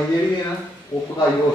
ये भी है ना वो पकाई हो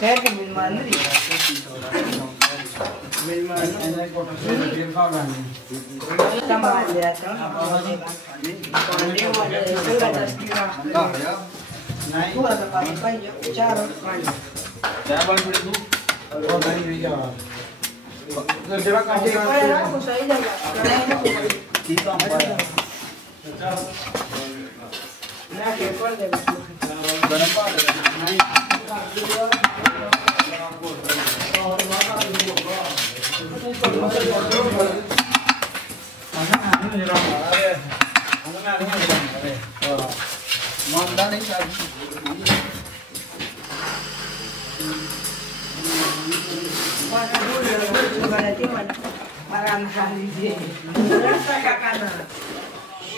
खैर के मेहमान नहीं मेहमान सामान ले आता नहीं पूरा तो पानी चार पानी क्या बन पड़ी तू और नहीं भी जा जरा काटे ना तो सही जगह ठीक काम है ना के कर दे गरम पानी नहीं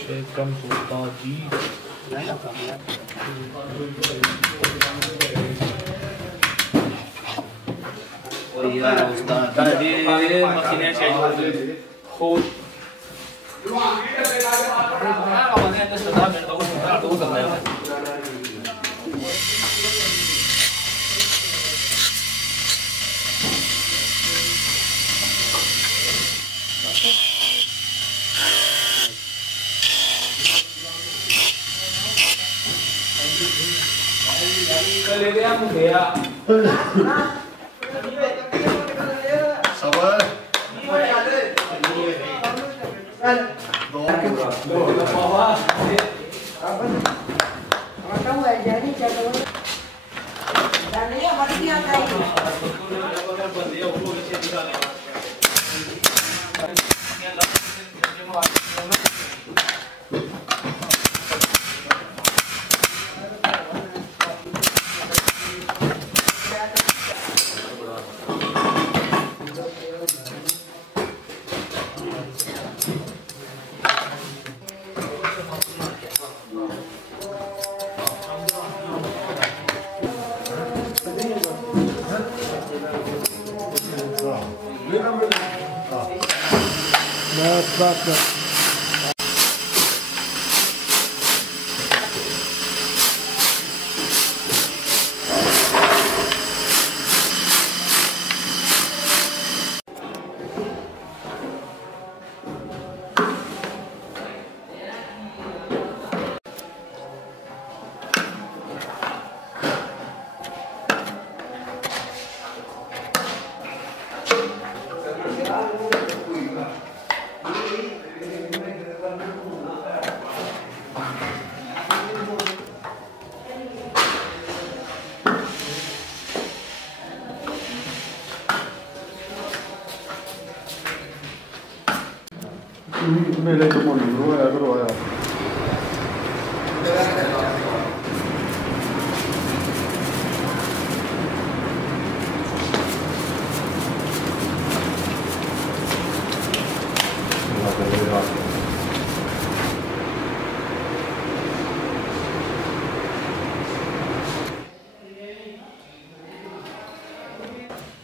Ikan tadi. Oh iya Ustaz, tadi mesinnya saya jual hot. Kawannya ada sedap dan tahu sama. ले गया मुझे यार sabar बस मेरे तो मन रोया करवाया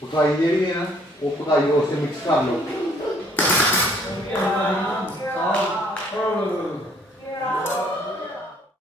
पकाई जी है ना वो पकाई उससे मिक्स कर लो